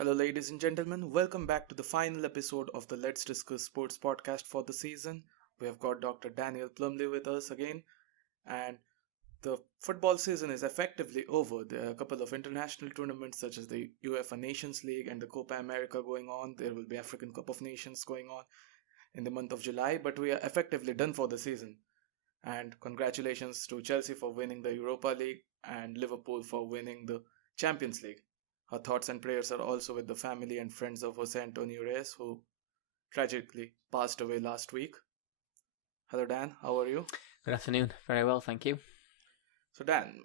Hello, ladies and gentlemen. Welcome back to the final episode of the Let's Discuss Sports podcast for the season. We have got Dr. Daniel Plumley with us again, and the football season is effectively over. There are a couple of international tournaments such as the UEFA Nations League and the Copa America going on. There will be African Cup of Nations going on in the month of July, but we are effectively done for the season. And congratulations to Chelsea for winning the Europa League and Liverpool for winning the Champions League. Our thoughts and prayers are also with the family and friends of Jose Antonio Reyes, who tragically passed away last week. Hello, Dan. How are you? Good afternoon. Very well, thank you. So, Dan,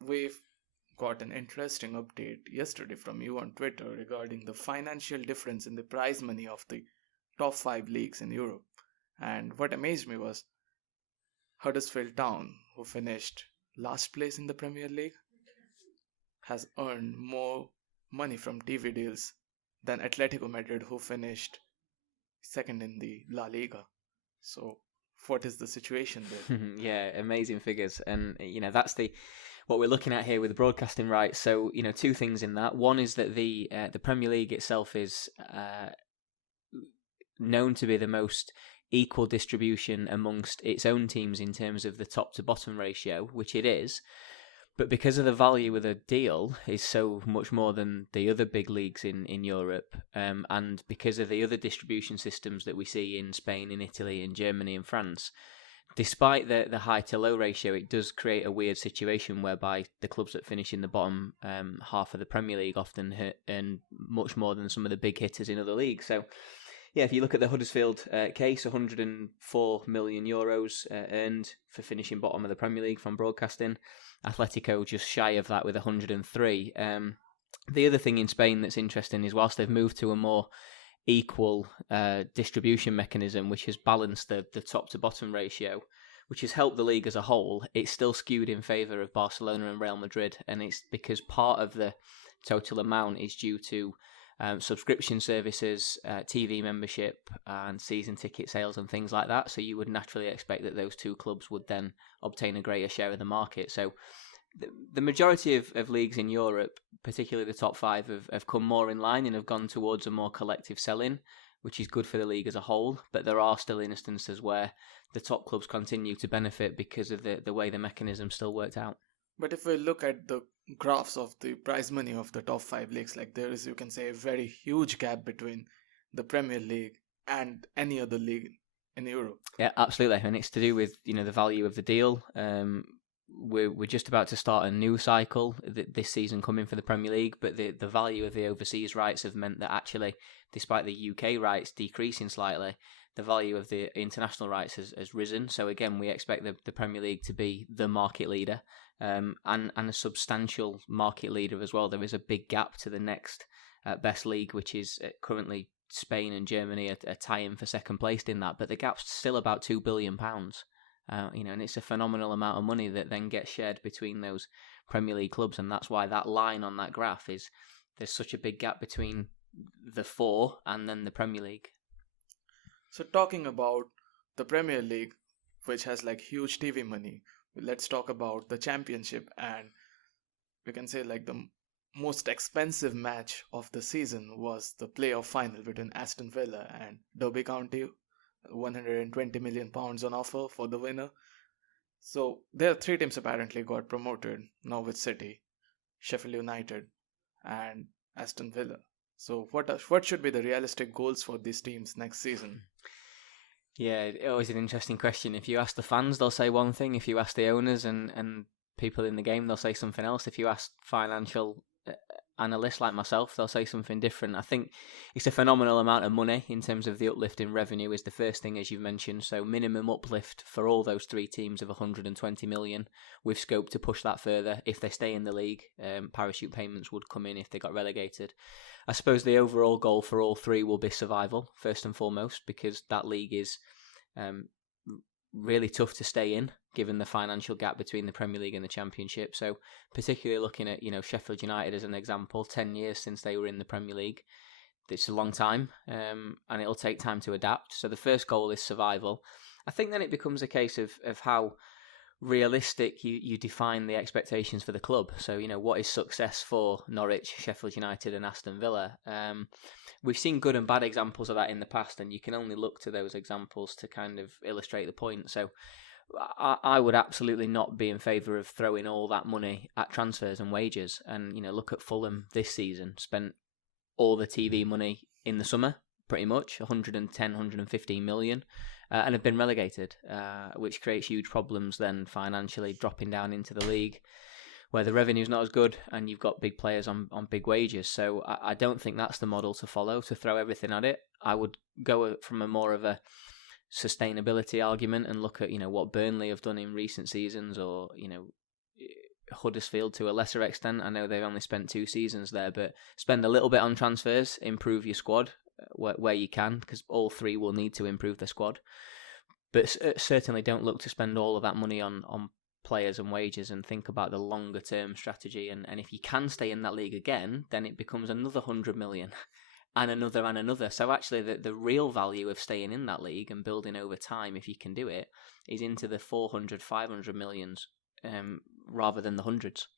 we've got an interesting update yesterday from you on Twitter regarding the financial difference in the prize money of the top 5 leagues in Europe. And what amazed me was Huddersfield Town, who finished last place in the Premier League, has earned more money from TV deals than Atlético Madrid, who finished second in the La Liga. So, what is the situation there? Yeah, amazing figures, and that's what we're looking at here with the broadcasting rights. So, two things in that. One is that the Premier League itself is known to be the most equal distribution amongst its own teams in terms of the top to bottom ratio, which it is. But because of the value of the deal is so much more than the other big leagues in Europe, and because of the other distribution systems that we see in Spain, in Italy, in Germany, and France, despite the high to low ratio, it does create a weird situation whereby the clubs that finish in the bottom half of the Premier League often earn much more than some of the big hitters in other leagues. So, yeah, if you look at the Huddersfield case, €104 million earned for finishing bottom of the Premier League from broadcasting. Atletico just shy of that with 103. The other thing in Spain that's interesting is whilst they've moved to a more equal distribution mechanism, which has balanced the top to bottom ratio, which has helped the league as a whole, it's still skewed in favour of Barcelona and Real Madrid, and it's because part of the total amount is due to subscription services, TV membership, and season ticket sales and things like that. So you would naturally expect that those two clubs would then obtain a greater share of the market. So the majority of leagues in Europe, particularly the top 5, have come more in line and have gone towards a more collective sell-in, which is good for the league as a whole. But there are still instances where the top clubs continue to benefit because of the way the mechanism still worked out. But if we look at the graphs of the prize money of the top 5 leagues, like there is, you can say, a very huge gap between the Premier League and any other league in Europe. Yeah, absolutely, and it's to do with the value of the deal. We're just about to start a new cycle this season coming for the Premier League, but the value of the overseas rights have meant that actually, despite the UK rights decreasing slightly, the value of the international rights has risen. So again, we expect the Premier League to be the market leader, and a substantial market leader as well. There is a big gap to the next best league, which is currently Spain and Germany are tying for second place in that, but the gap's still about £2 billion. And it's a phenomenal amount of money that then gets shared between those Premier League clubs, and that's why that line on that graph is there's such a big gap between the 4 and then the Premier League. So talking about the Premier League, which has like huge TV money, let's talk about the Championship, and we can say like the most expensive match of the season was the playoff final between Aston Villa and Derby County. £120 million on offer for the winner. So there are 3 teams apparently got promoted: Norwich City, Sheffield United, and Aston Villa. So what should be the realistic goals for these teams next season? Yeah, always an interesting question. If you ask the fans, they'll say one thing. If you ask the owners and people in the game, they'll say something else. If you ask financial analysts like myself, they'll say something different. I think it's a phenomenal amount of money in terms of the uplift in revenue is the first thing, as you mentioned. So minimum uplift for all those 3 teams of 120 million, with scope to push that further if they stay in the league. Parachute payments would come in if they got relegated. I suppose the overall goal for all 3 will be survival, first and foremost, because that league is really tough to stay in, given the financial gap between the Premier League and the Championship. So particularly looking at, Sheffield United as an example, 10 years since they were in the Premier League. It's a long time, and it'll take time to adapt. So the first goal is survival. I think then it becomes a case of how realistic you define the expectations for the club. So, what is success for Norwich, Sheffield United and Aston Villa? We've seen good and bad examples of that in the past, and you can only look to those examples to kind of illustrate the point. So I would absolutely not be in favour of throwing all that money at transfers and wages. And, look at Fulham this season, spent all the TV money in the summer, pretty much, 110, 115 million, and have been relegated, which creates huge problems then financially, dropping down into the league, where the revenue's not as good and you've got big players on big wages. So I don't think that's the model to follow, to throw everything at it. I would go from a more of a sustainability argument and look at, what Burnley have done in recent seasons, or, Huddersfield to a lesser extent. I know they've only spent 2 seasons there, but spend a little bit on transfers, improve your squad where you can, because all 3 will need to improve their squad. But certainly don't look to spend all of that money on players and wages, and think about the longer term strategy. And if you can stay in that league again, then it becomes another 100 million and another. So actually the real value of staying in that league and building over time, if you can do it, is into the 400, 500 millions rather than the hundreds.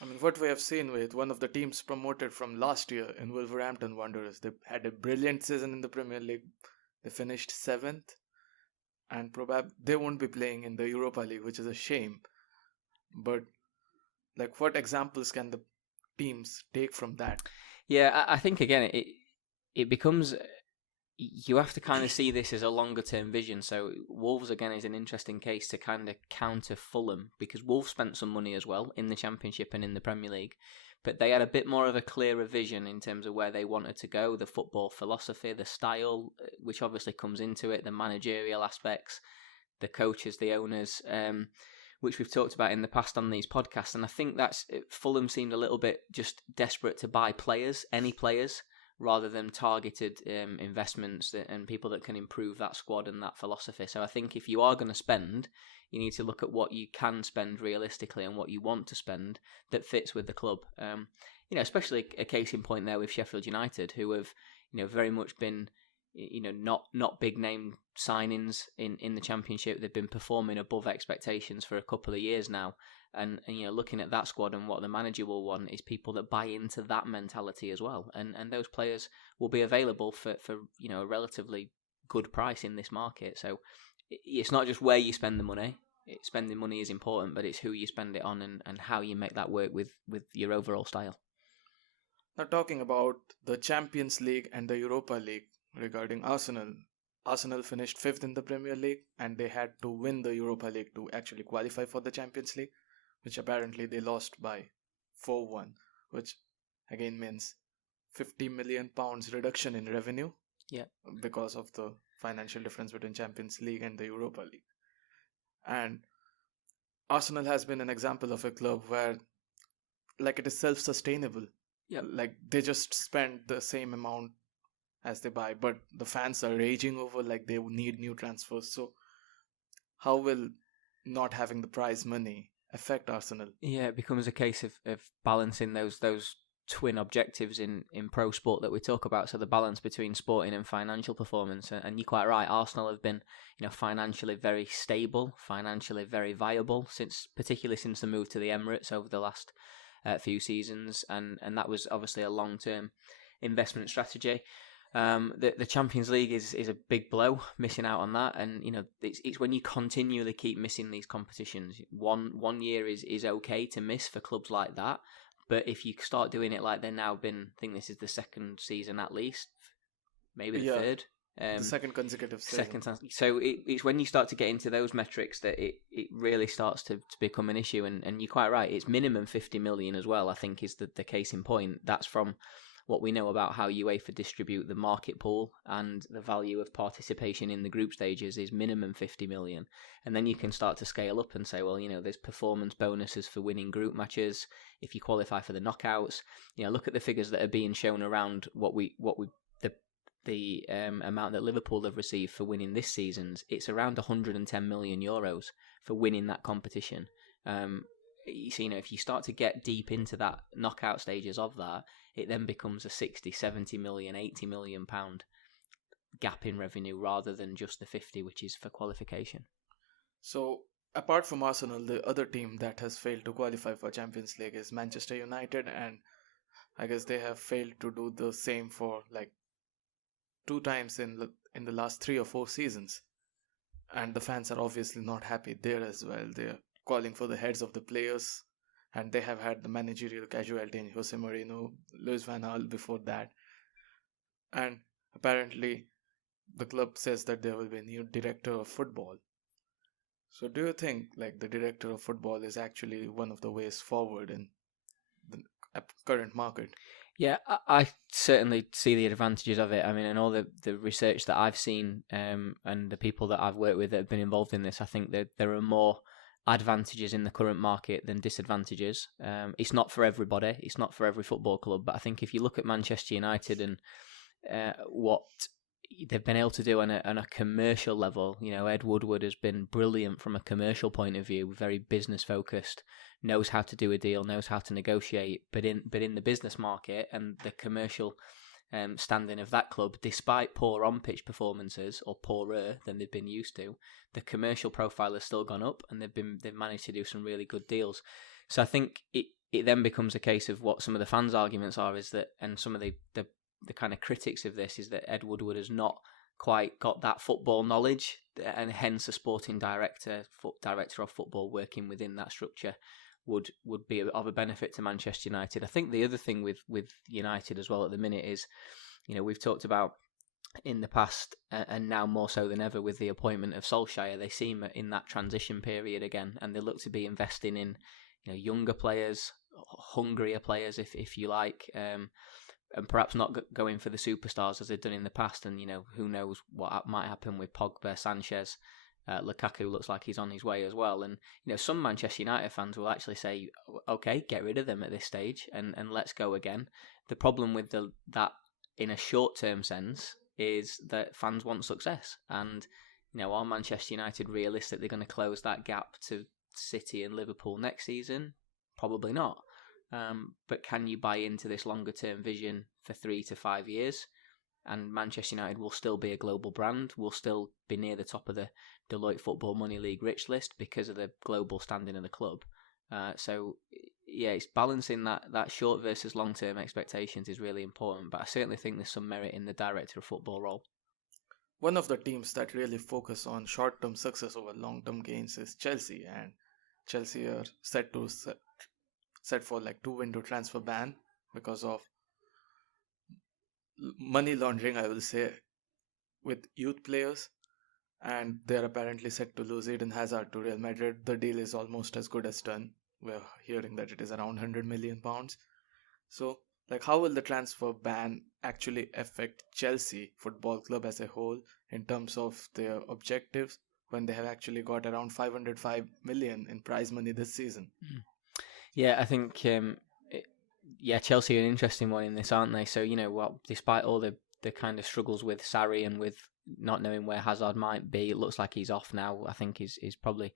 I mean, what we have seen with one of the teams promoted from last year in Wolverhampton Wanderers, they had a brilliant season in the Premier League. They finished 7th, and probably they won't be playing in the Europa League, which is a shame. But what examples can the teams take from that? Yeah, I think again it becomes, you have to kind of see this as a longer term vision. So Wolves again is an interesting case to kind of counter Fulham, because Wolves spent some money as well in the Championship and in the Premier League, but they had a bit more of a clearer vision in terms of where they wanted to go, the football philosophy, the style, which obviously comes into it, the managerial aspects, the coaches, the owners, which we've talked about in the past on these podcasts. And I think that's, Fulham seemed a little bit just desperate to buy players, any players, rather than targeted investments and people that can improve that squad and that philosophy. So I think if you are going to spend, you need to look at what you can spend realistically and what you want to spend that fits with the club. Especially a case in point there with Sheffield United, who have, very much been, not big name signings in the Championship. They've been performing above expectations for a couple of years now. And looking at that squad, and what the manager will want is people that buy into that mentality as well. And those players will be available for a relatively good price in this market. So it's not just where you spend the money. Spending money is important, but it's who you spend it on and how you make that work with your overall style. Now, talking about the Champions League and the Europa League, regarding Arsenal finished 5th in the Premier League, and they had to win the Europa League to actually qualify for the Champions League, which apparently they lost by 4-1, which again means £50 million reduction in revenue. Yeah, because of the financial difference between Champions League and the Europa League. And Arsenal has been an example of a club where it is self-sustainable. Yeah. They just spend the same amount as they buy, but the fans are raging over they need new transfers. So how will not having the prize money affect Arsenal? Yeah, it becomes a case of balancing those twin objectives in pro sport that we talk about. So the balance between sporting and financial performance. And you're quite right, Arsenal have been financially very stable, financially very viable, particularly since the move to the Emirates over the last few seasons, and that was obviously a long-term investment strategy. The Champions League is a big blow, missing out on that, and it's when you continually keep missing these competitions. One year is okay to miss for clubs like that, but if you start doing it like they've now been, I think this is the 2nd season at least, maybe the 3rd. The 2nd consecutive season. So it's when you start to get into those metrics that it really starts to become an issue, and you're quite right, it's minimum 50 million as well, I think is the case in point. That's from what we know about how UEFA distribute the market pool, and the value of participation in the group stages is minimum 50 million. And then you can start to scale up and say, well, there's performance bonuses for winning group matches if you qualify for the knockouts. Look at the figures that are being shown around the amount that Liverpool have received for winning this season's. It's around 110 million euros for winning that competition. If you start to get deep into that knockout stages of that, it then becomes a 60, 70 million, 80 million pound gap in revenue rather than just the 50, which is for qualification. So apart from Arsenal, the other team that has failed to qualify for Champions League is Manchester United, and I guess they have failed to do the same for like two times in the last 3 or 4 seasons. And the fans are obviously not happy there as well. They're calling for the heads of the players, and they have had the managerial casualty in Jose Mourinho, Luis van Gaal before that, and apparently the club says that there will be a new director of football. So do you think like the director of football is actually one of the ways forward in the current market? Yeah, I certainly see the advantages of it. I mean, and all the research that I've seen and the people that I've worked with that have been involved in this, I think that there are more advantages in the current market than disadvantages. It's not for everybody. It's not for every football club. But I think if you look at Manchester United and what they've been able to do on a commercial level, Ed Woodward has been brilliant from a commercial point of view, very business focused, knows how to do a deal, knows how to negotiate. But in the business market and the commercial standing of that club, despite poor on-pitch performances or poorer than they've been used to, the commercial profile has still gone up, and they've managed to do some really good deals. So I think it then becomes a case of what some of the fans' arguments are is that, and some of the kind of critics of this is that Ed Woodward has not quite got that football knowledge, and hence a sporting director of football working within that structure would be of a benefit to Manchester United. I think the other thing with United as well at the minute is, we've talked about in the past and now more so than ever with the appointment of Solskjaer, they seem in that transition period again, and they look to be investing in younger players, hungrier players if you like, and perhaps not going for the superstars as they've done in the past. And who knows what might happen with Pogba, Sanchez. Lukaku looks like he's on his way as well, and some Manchester United fans will actually say, okay, get rid of them at this stage and let's go again. The problem with that in a short-term sense is that fans want success, and are Manchester United realistic they're going to close that gap to City and Liverpool next season? Probably not. But can you buy into this longer-term vision for 3 to 5 years? And Manchester United will still be a global brand, will still be near the top of the Deloitte Football Money League rich list because of the global standing of the club. So, it's balancing that short versus long-term expectations is really important, but I certainly think there's some merit in the director of football role. One of the teams that really focus on short-term success over long-term gains is Chelsea, and Chelsea are set for like 2-window transfer ban because of money laundering, I will say, with youth players, and they're apparently set to lose Eden Hazard to Real Madrid. The deal is almost as good as done. We're hearing that it is around £100 million. So, how will the transfer ban actually affect Chelsea Football Club as a whole in terms of their objectives when they have actually got around 505 million in prize money this season? Yeah, I think Chelsea are an interesting one in this, aren't they? So, despite all the kind of struggles with Sarri and with not knowing where Hazard might be, it looks like he's off now. I think is probably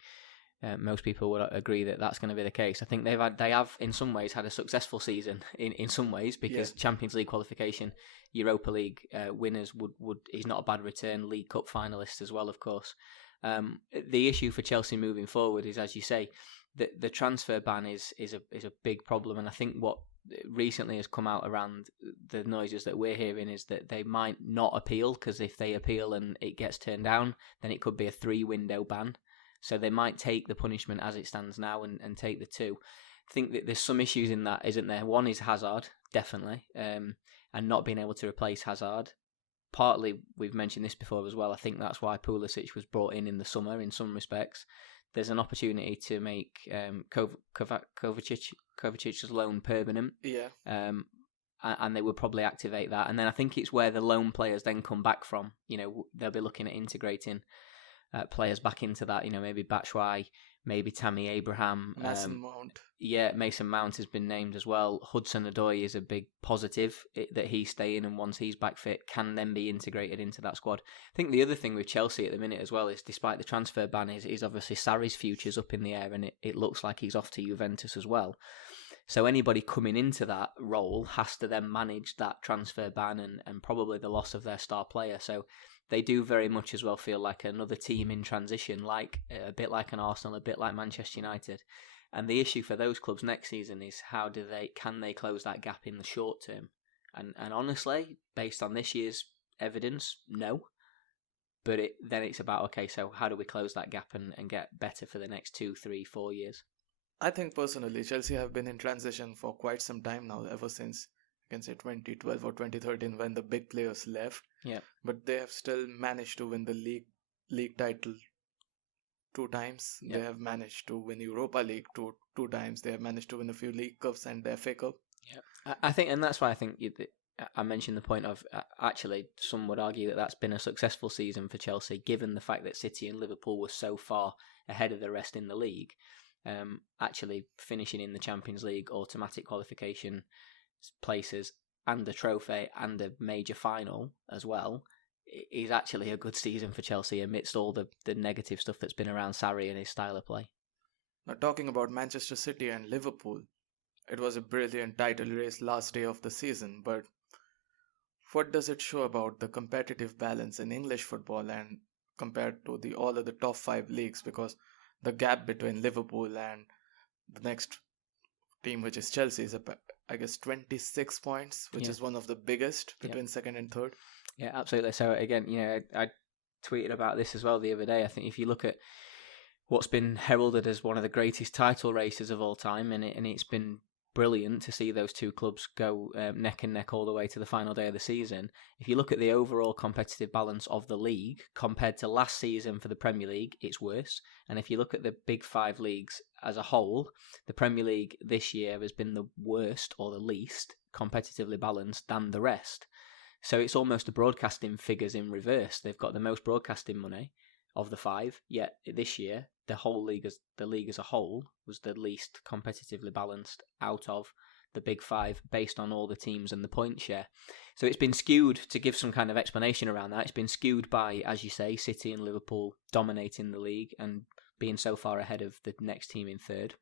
most people would agree that that's going to be the case. I think they have in some ways had a successful season in some ways because Champions League qualification, Europa League winners would is not a bad return. League Cup finalists as well, of course. The issue for Chelsea moving forward is, as you say, the transfer ban is a big problem, and I think what recently has come out around the noises that we're hearing is that they might not appeal, because if they appeal and it gets turned down, then it could be a 3-window ban. So they might take the punishment as it stands now and take the 2. I think that there's some issues in that, isn't there? One is Hazard, definitely, and not being able to replace Hazard. Partly, we've mentioned this before as well, I think that's why Pulisic was brought in the summer in some respects. There's an opportunity to make Kovacic's loan permanent. Yeah. And they would probably activate that. And then I think it's where the loan players then come back from. They'll be looking at integrating players back into that. Maybe Batshuayi, maybe Tammy Abraham. Mason Mount. Yeah, Mason Mount has been named as well. Hudson-Odoi is a big positive that he's staying, and once he's back fit, can then be integrated into that squad. I think the other thing with Chelsea at the minute as well is, despite the transfer ban, is obviously Sarri's future's up in the air, and it looks like he's off to Juventus as well. So anybody coming into that role has to then manage that transfer ban and probably the loss of their star player. So they do very much as well feel like another team in transition, like a bit like an Arsenal, a bit like Manchester United. And the issue for those clubs next season is can they close that gap in the short term? And honestly, based on this year's evidence, no. But then it's about, okay, so how do we close that gap and get better for the next 2, 3, 4 years? I think personally, Chelsea have been in transition for quite some time now, ever since I can say 2012 or 2013 when the big players left. Yeah. But they have still managed to win the league title 2 times. Yeah. They have managed to win Europa League two times. They have managed to win a few League Cups and the FA Cup. Yeah, I think, and that's why I think I mentioned the point of actually some would argue that that's been a successful season for Chelsea, given the fact that City and Liverpool were so far ahead of the rest in the league. Actually finishing in the Champions League, automatic qualification places, and a trophy and a major final as well is actually a good season for Chelsea amidst all the negative stuff that's been around Sarri and his style of play. Now, talking about Manchester City and Liverpool, it was a brilliant title race last day of the season, but what does it show about the competitive balance in English football and compared to all of the top 5 leagues? Because the gap between Liverpool and the next team, which is Chelsea, is I guess 26 points, which is one of the biggest between second and third. Yeah, absolutely. So again, I tweeted about this as well the other day. I think if you look at what's been heralded as one of the greatest title races of all time, and it's been brilliant to see those two clubs go neck and neck all the way to the final day of the season. If you look at the overall competitive balance of the league compared to last season for the Premier League, it's worse. And if you look at the big 5 leagues as a whole, the Premier League this year has been the worst or the least competitively balanced than the rest. So it's almost the broadcasting figures in reverse. They've got the most broadcasting money of the 5, yet this year the league as a whole was the least competitively balanced out of the big 5 based on all the teams and the point share. So it's been skewed, to give some kind of explanation around that, it's been skewed by, as you say, City and Liverpool dominating the league and being so far ahead of the next team in third.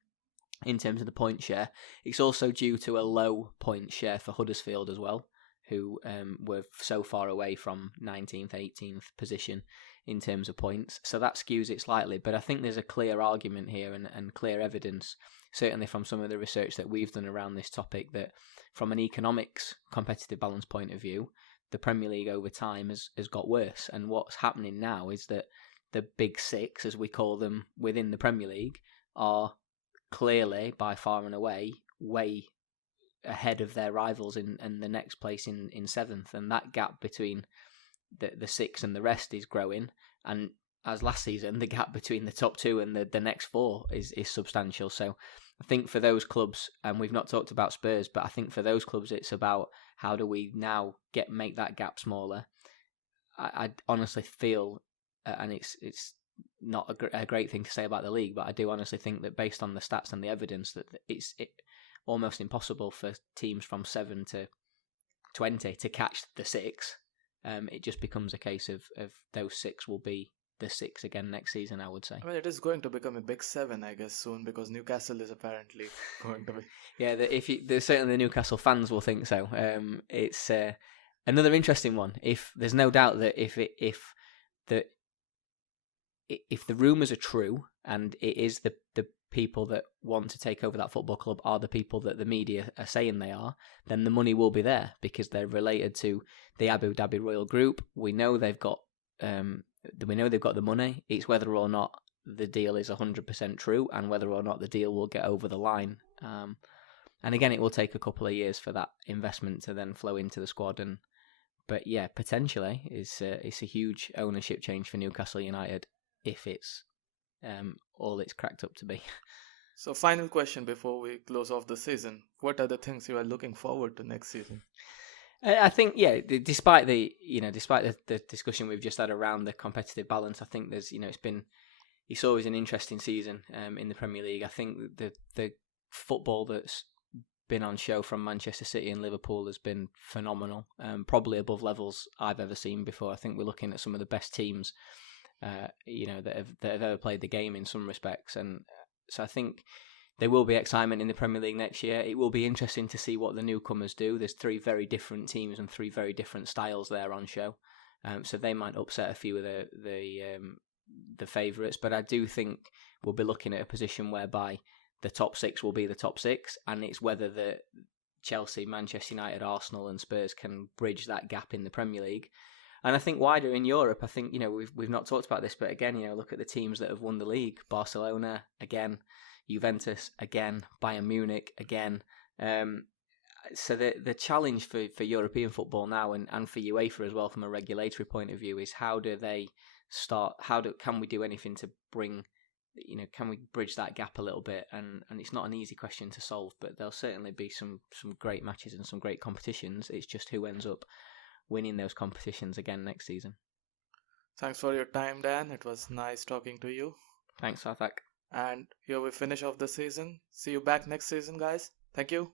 In terms of the point share, it's also due to a low point share for Huddersfield as well, who were so far away from 19th, 18th position in terms of points. So that skews it slightly, but I think there's a clear argument here and clear evidence, certainly from some of the research that we've done around this topic, that from an economics competitive balance point of view, the Premier League over time has got worse. And what's happening now is that the big 6, as we call them within the Premier League, are clearly, by far and away, way ahead of their rivals in the next place in 7th, and that gap between the 6 and the rest is growing, and as last season the gap between the top 2 and the next 4 is substantial. So I think for those clubs, and we've not talked about Spurs, but I think for those clubs it's about how do we now make that gap smaller. I honestly feel, and it's not a great thing to say about the league, but I do honestly think that based on the stats and the evidence that it's almost impossible for teams from 7 to 20 to catch the 6. It just becomes a case of those 6 will be the 6 again next season, I would say. I mean, it is going to become a big 7, I guess, soon, because Newcastle is apparently going to be. Yeah, certainly the Newcastle fans will think so. It's another interesting one. If there's no doubt that if the rumours are true and it is the people that want to take over that football club are the people that the media are saying they are, then the money will be there because they're related to the Abu Dhabi Royal Group. We know they've got the money. It's whether or not the deal is 100% true and whether or not the deal will get over the line. And again, it will take a couple of years for that investment to then flow into the squad. But yeah, potentially it's a huge ownership change for Newcastle United if it's all it's cracked up to be. So final question before we close off the season. What are the things you are looking forward to next season? I think, despite the discussion we've just had around the competitive balance, I think there's, it's always an interesting season in the Premier League. I think the football that's been on show from Manchester City and Liverpool has been phenomenal, probably above levels I've ever seen before. I think we're looking at some of the best teams that have ever played the game in some respects, and so I think there will be excitement in the Premier League next year. It will be interesting to see what the newcomers do. There's 3 very different teams and 3 very different styles there on show, so they might upset a few of the favourites. But I do think we'll be looking at a position whereby the top 6 will be the top 6, and it's whether the Chelsea, Manchester United, Arsenal, and Spurs can bridge that gap in the Premier League. And I think wider in Europe, I think we've not talked about this, but again, look at the teams that have won the league: Barcelona again, Juventus again, Bayern Munich again. So the challenge for European football now and for UEFA as well from a regulatory point of view is how do they start? Can we do anything to bring? Can we bridge that gap a little bit? And it's not an easy question to solve, but there'll certainly be some great matches and some great competitions. It's just who ends up winning those competitions again next season. Thanks for your time, Dan. It was nice talking to you. Thanks, Sarthak. And here we finish off the season. See you back next season, guys. Thank you.